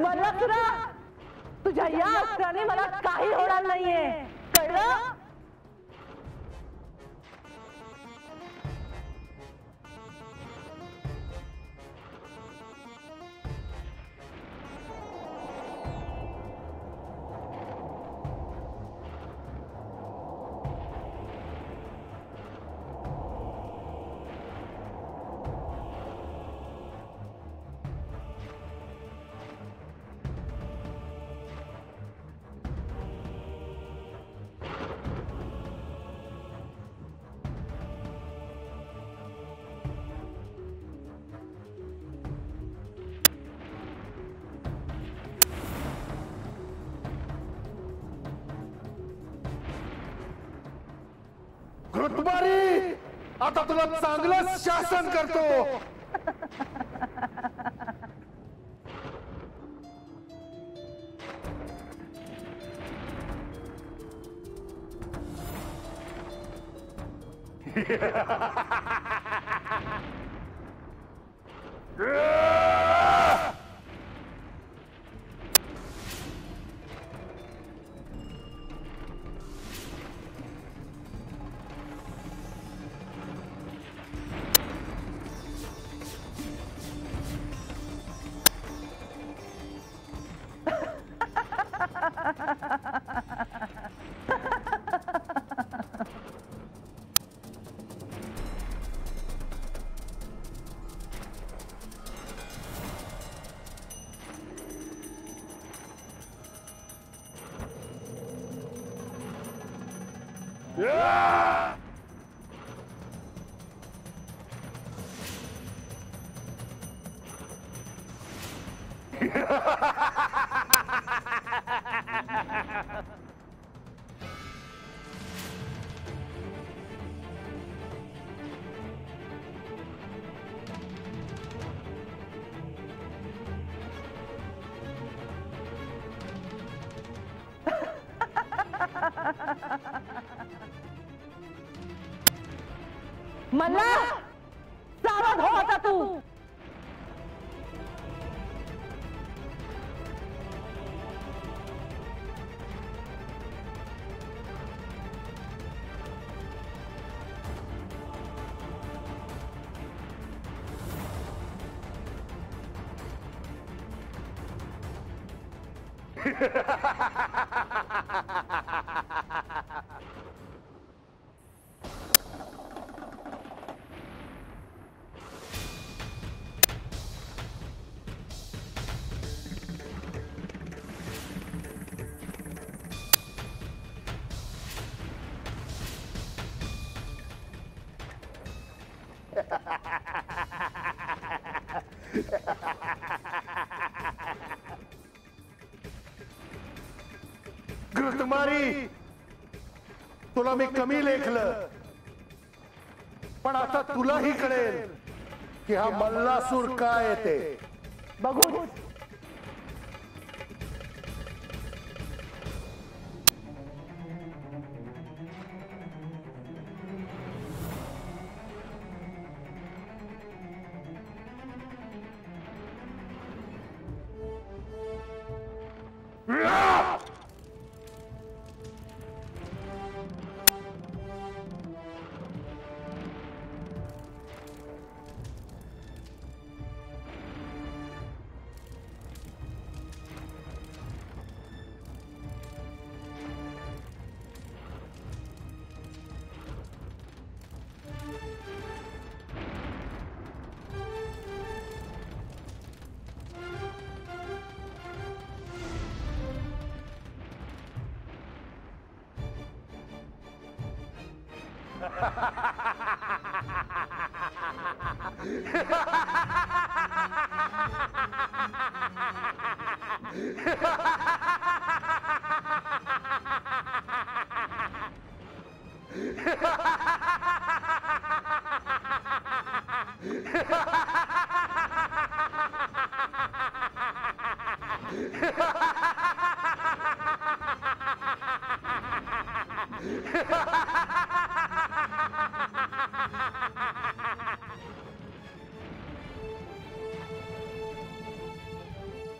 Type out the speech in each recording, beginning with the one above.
मल्हासुरा, तुझ्या या अस्त्राने मला काही होणार नाहीये, कळलं? घृतमारी, आता तुला चांगलं शासन करतो. मल्ला, सावध हो आता तू. घृतमारी, तुला मी कमी लेखलं, पण आता तुलाही कळेल की हा मल्लासूर काय येते. बघू.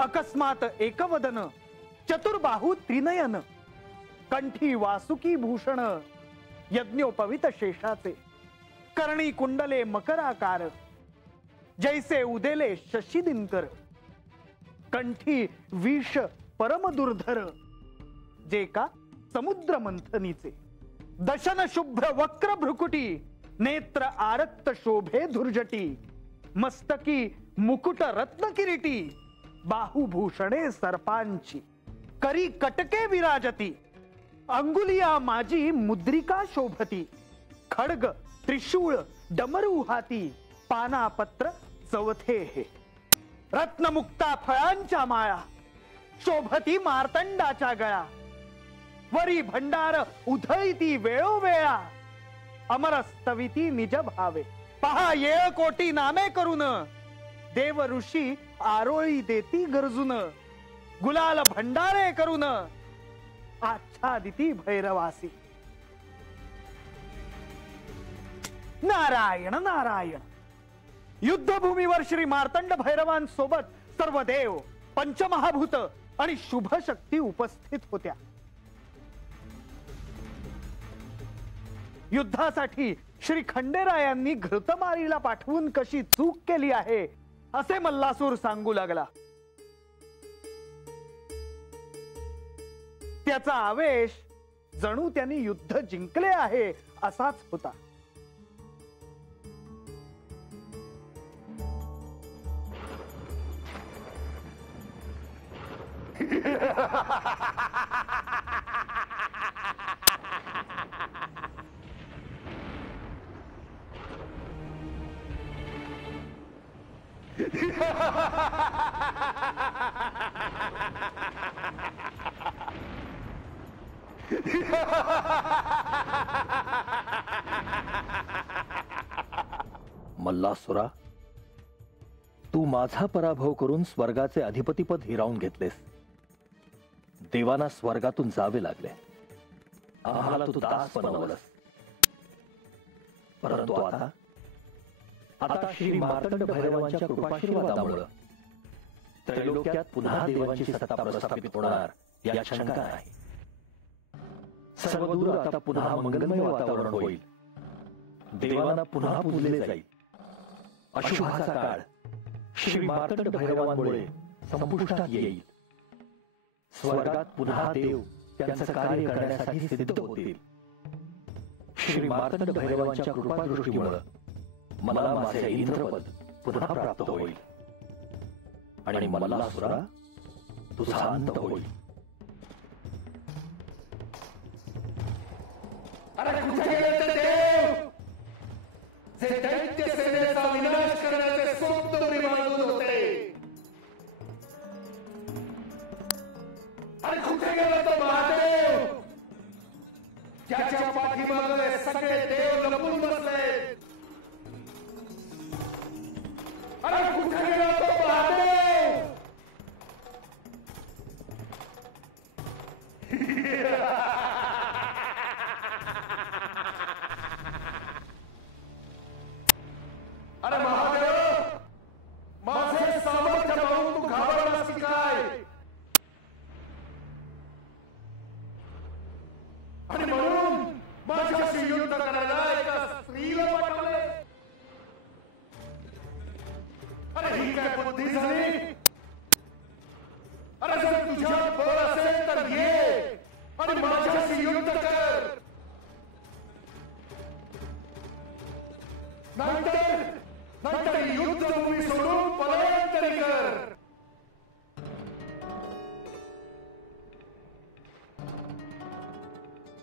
अकस्मात एकवदन, चतुर्बाहू त्रिनयन, कंठी वासुकी भूषण, यज्ञोपवित शेषाचे, कर्णी कुंडले मकराकार, जैसे उदेले शशी दिनकर, कंठी विष परम दुर्धर, जे का समुद्र मंथनीचे, दशन शुभ्र वक्र भ्रुकुटी, नेत्र आरक्त शोभे धुर्जटी, मस्तकी मुकुट रत्न किरीटी, बाहुभूषणे सर्पांची, करी कटके विराजती, अंगुलिया माझी मुद्रिका शोभती, खड्ग त्रिशूळ डमरू हाती, पानापत्र चवथे हे, रत्नमुक्ता फळांच्या माळा, शोभती मार्तंडाच्या गळा, वरी भंडार उधळीती वेळोवेळा, अमरस्तविती निज भावे, पहा येळ कोटी नामे करून, देव ऋषी आरोळी देती गरजून, गुलाल भंडारे करून, आच्छादिती भैरवासी. नारायण नारायण. युद्धभूमीवर श्री मार्तंड भैरवांसोबत सर्व देव, पंचमहाभूत आणि शुभ शक्ती उपस्थित होत्या. युद्धासाठी श्री खंडेरायांनी घृतमारीला पाठवून कशी चूक केली आहे असे मल्लासूर सांगू लागला. त्याचा आवेश जणू त्यांनी युद्ध जिंकले आहे असाच होता. मल्लासुरा, तू माझा पराभव करून स्वर्गाचे अधिपतीपद हिरावून घेतलेस. देवांना स्वर्गातून जावे लागले. आम्हाला तू दास बनवलंस. परंतु आता श्री मार्तंड भैरवांच्या कृपाशीर्वादामुळे त्रैलोक्यात पुन्हा देवांची सत्ता प्रस्थापित होणार यात शंका नाही. सर्वदूर आता पुन्हा मंगलमय वातावरण होईल. देवांना पुन्हा पूजले जाईल. अशुभाचा काळ श्री मार्तंड भैरवांमुळे संपुष्टात येईल. स्वर्गात पुन्हा देव त्यांचं कार्य करण्यासाठी सिद्ध होतील. श्री मार्तंड भैरवांच्या कृपादृष्टीमुळे मला माझे इंद्रपद पुन्हा प्राप्त होईल आणि मल्लासुरा तुझा अंत होईल. अरे कुठे गेले ते देव जे दैत्य सेनेचा विनाश करण्याचे स्वप्न तुम्ही बांधून होते? अरे कुठे गेला तो महादेव ज्याच्या पाठीमागे सगळे देव लपून बसले? अरे कुठे गेला तो महादेव? अरे महादेव, माझे सामर्थ्य पाहून तू घाबरलास की काय? आणि म्हणून माझ्याशी युद्ध करायला एका स्त्रीला पाठवले? अरे ही काय बुद्धी झाली? अरे जर तुझ्या बळ असेल तर ये आणि माझ्याशी युद्ध कर. नाहीतर युद्धभूमी सोडून पलायन तरी कर.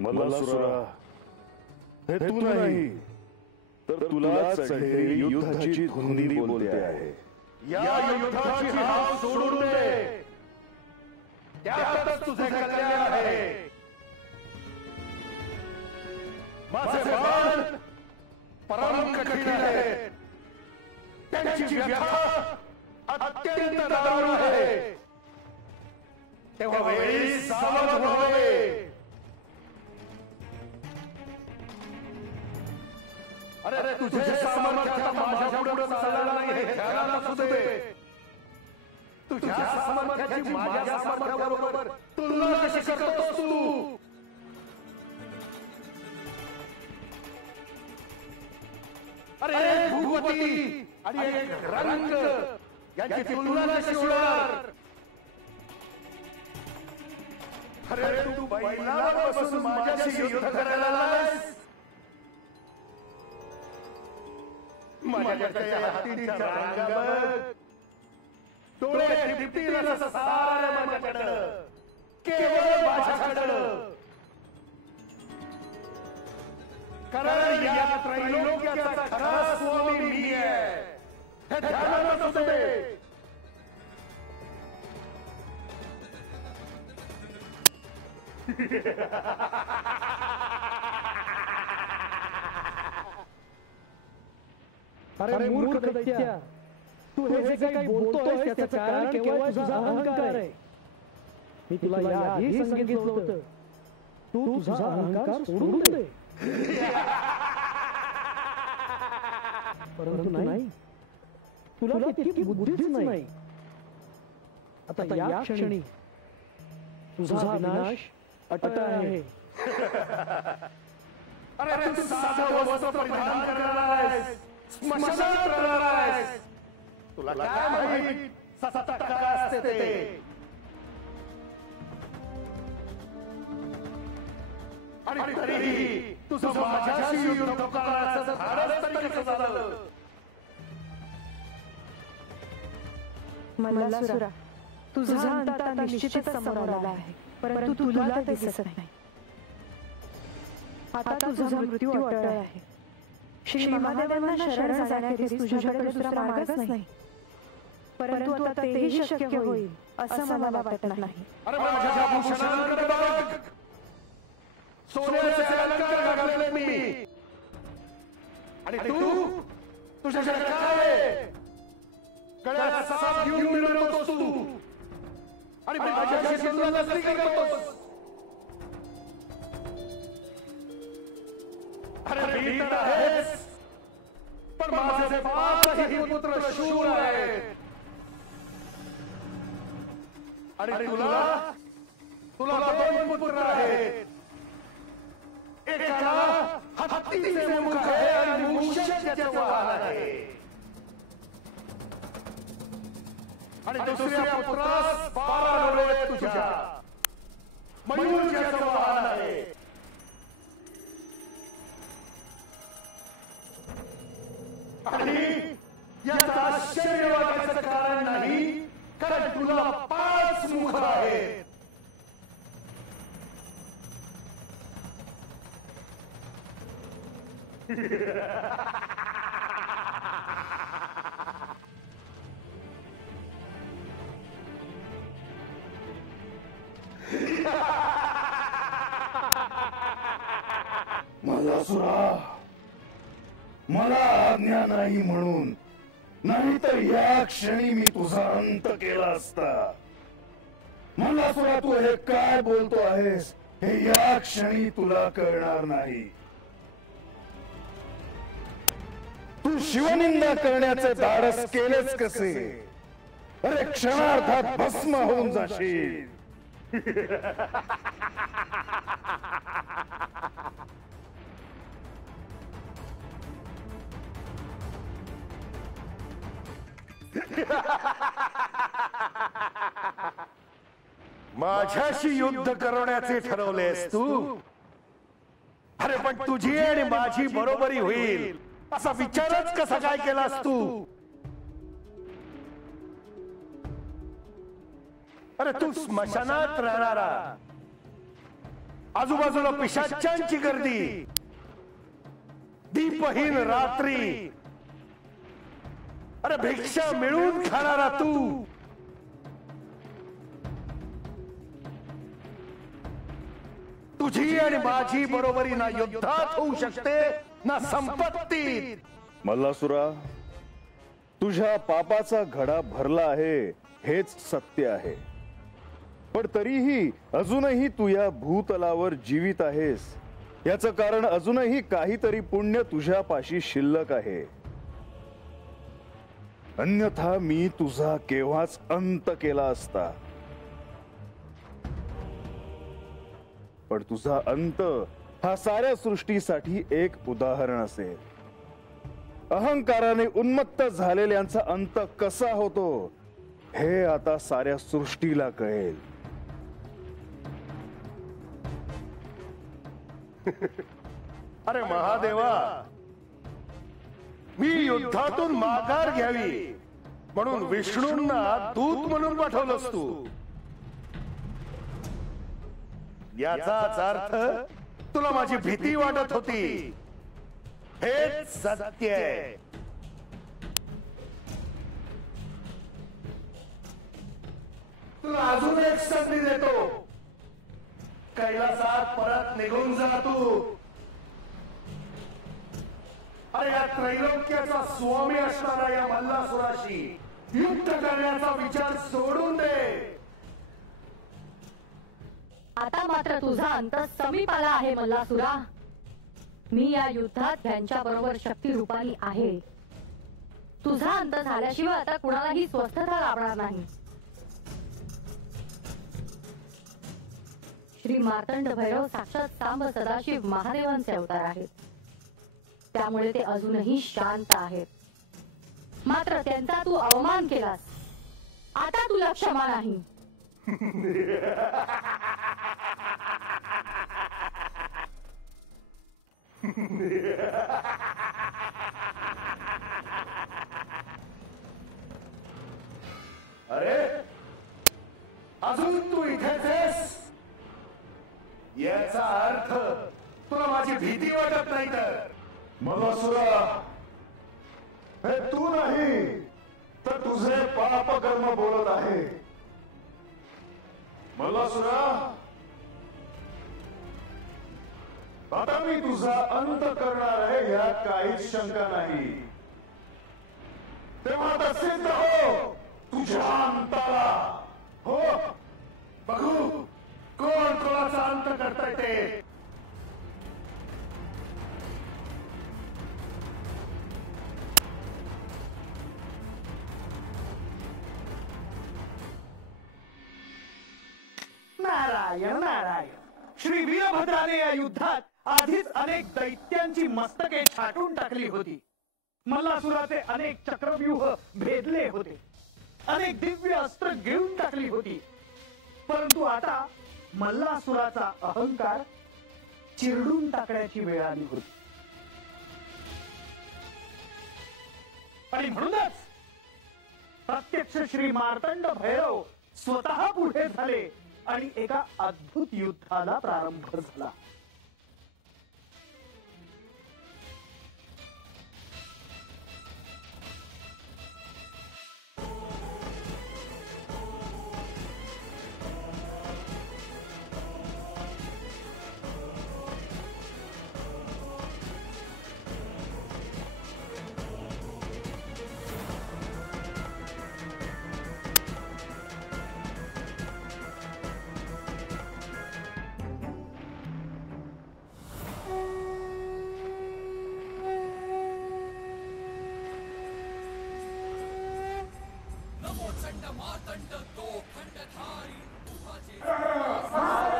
मल्लासुरा, हे तू नाही तर तुला चढलेली युद्धाची धुंदी बोलते आहे. या युद्धाची हाव सोडून दे. त्यातच तुझे कल्याण आहे. माझे बाण परम कठीण आहे. त्यांची व्यथा अत्यंत दारुण आहे. तेव्हा वेळी सावध व्हावे. अरे तुझे सामर्थ्य आता माझ्या पुढे चालणार नाही हे ध्यानात असू दे. तुझ्या सामर्थ्याची माझ्या सामर्थ्याबरोबर तुलना कशी करतोस तू? अरे भूपती आणि एक रंग यांची तुलना कशी होणार? अरे तू बैलावर बसून माझ्याशी युद्ध करायला आलास? माझ्याकडे हातीच्या रांगा बघ, डोळे टिपतील असं सारं माझ्याकडं, केवळ माझ्याकडं. कारण या त्रैलोक्याचा खरा स्वामी मी आहे, हे ध्यानात असू दे. अरे मूर्ख दैत्या, तू हे जे काही बोलतोय त्याचं कारण केवळ तुझा अहंकार आहे. मी तुला याआधी सांगितलं होतं, तू तुझा अहंकार सोडून दे. परंतु नाही, तुला तितकी बुद्धीच नाही. आता या क्षणी तुझा विनाश अटळ आहे. अरे तू साधं वस्त्र परिधान करणार आहेस, स्मशानात राहणार आहेस. तुला काय माहित सत्ता काय असते ते? आणि तरीही तुझं माझ्याशी युद्ध करण्याचं धाडस तरी कसं झालं? मल्लासुरा, तुझा अंत आता निश्चितच समोर आला आहे, परंतु तुला ते दिसत नाही. आता तुझा मृत्यू अटळ आहे. श्री महादेवांना शरण जाण्याखेरीज तुझ्याकडे दुसरा मार्गच नाही. परंतु आता तेही शक्य होईल असं मला वाटत नाही. अरे माझ्या भूषणांकडे बघ, सोन्याचे अलंकार घातले मी, आणि तू तुझ्याकडे काय आहे? गळ्यात साप घेऊन मिळवतोस तू, आणि माझ्याशी तुलना कसली करतोस? अरे मी तर आहेस, पण माझे पाचही पुत्र शूर आहेत. आणि तुला दोन पुत्र आहेत. एकाला हत्तीचे मुख आहे आणि मूषकाचे वाहन आहे, आणि दुसऱ्या पुत्रास 12 डोळे आहेत तुझ्या, मयूरचे वाहन आहे. आणि याचं आश्चर्य वाटायचं कारण नाही, कारण तुला 5 मुख आहेत. मल्लासुरा, मला आज्ञा नाही म्हणून, नाही तर या क्षणी मी तुझा अंत केला असता. मल्लासुरा, तू हे काय बोलतो आहेस हे या क्षणी तुला कळणार नाही. तू शिवनिंदा करण्याचे धाडस केलेच कसे? अरे क्षणार्धात भस्म होऊन जाशील. माझ्याशी युद्ध करण्याचे ठरवलेस तू? अरे पण तुझी आणि माझी बरोबरी होईल असा विचारच कसा काय केलास तू? अरे तू स्मशानात राहणारा, आजूबाजूला पिशाच्यांची गर्दी, दीपहीन रात्री, अरे भिक्षा मिळून खाणारा तू, तुझी आणि माझी बरोबरी ना युद्धात होऊ शकते ना संपत्तीत. मल्लासुरा, तुझ्या पापाचा घडा भरला आहे हेच सत्य आहे, पण तरीही अजूनही तू या भूतलावर जीवित आहेस याचं कारण अजूनही काहीतरी पुण्य तुझ्या पाशी शिल्लक आहे. अन्यथा मी तुझा केव्हाच अंत केला असता. पण तुझा अंत हा साऱ्या सृष्टीसाठी एक उदाहरण असेल. अहंकाराने उन्मत्त झालेल्यांचा अंत कसा होतो हे आता साऱ्या सृष्टीला कळेल. अरे महादेवा, मी युद्धातून माघार घ्यावी म्हणून विष्णूंना दूत म्हणून पाठवलंस तू. याचाच अर्थ तुला माझी भीती वाटत होती. हेच सत्य आहे. तुला अजून एक संधी देतो. कैलासात परत निघून जा तू. अरे या त्रैलोक्याचा स्वामी असणारा या मल्लासुराशी युद्ध करण्याचा विचार सोडून दे. आता मात्र तुझा अंत समीप आला आहे मल्लासुरा. मी या युद्धात त्यांच्या बरोबर शक्ती रूपाने आहे. तुझा अंत झाल्याशिवाय आता कुणालाही स्वस्थता लाभणार नाही. श्री मार्तंड भैरव साक्षात सांब सदाशिव महादेवांचे अवतार आहेत. त्यामुळे ते अजूनही शांत आहेत. मात्र त्यांचा तू अवमान केलास. आता तुला क्षमा नाही. अरे अजून तू इथेच आहेस? याचा अर्थ तुला माझी भीती वाटत नाही तर? मल्लासुरा, हे तू नाही तर तुझे पाप कर्म बोलत आहे. मल्लासुरा, आता मी तुझा अंत करणार आहे यात काहीच शंका नाही. तेव्हा तसेच हो तुझ्या अंताला. हो, बघू कोण कोणाचा अंत करताय ते. नारायण नारायण. श्री वीरभद्राने या युद्धात आधीच अनेक दैत्यांची मस्तके छाटून टाकली होती. मल्लासुराचे अनेक चक्रव्यूह भेदले होते. अनेक दिव्य अस्त्र घेऊन टाकली होती. परंतु आता मल्लासुराचा अहंकार चिरडून टाकण्याची वेळ आली होती. आणि म्हणूनच प्रत्यक्ष श्री मार्तंड भैरव स्वतः पुढे झाले आणि एका अद्भुत युद्धाला प्रारंभ झाला. महाराज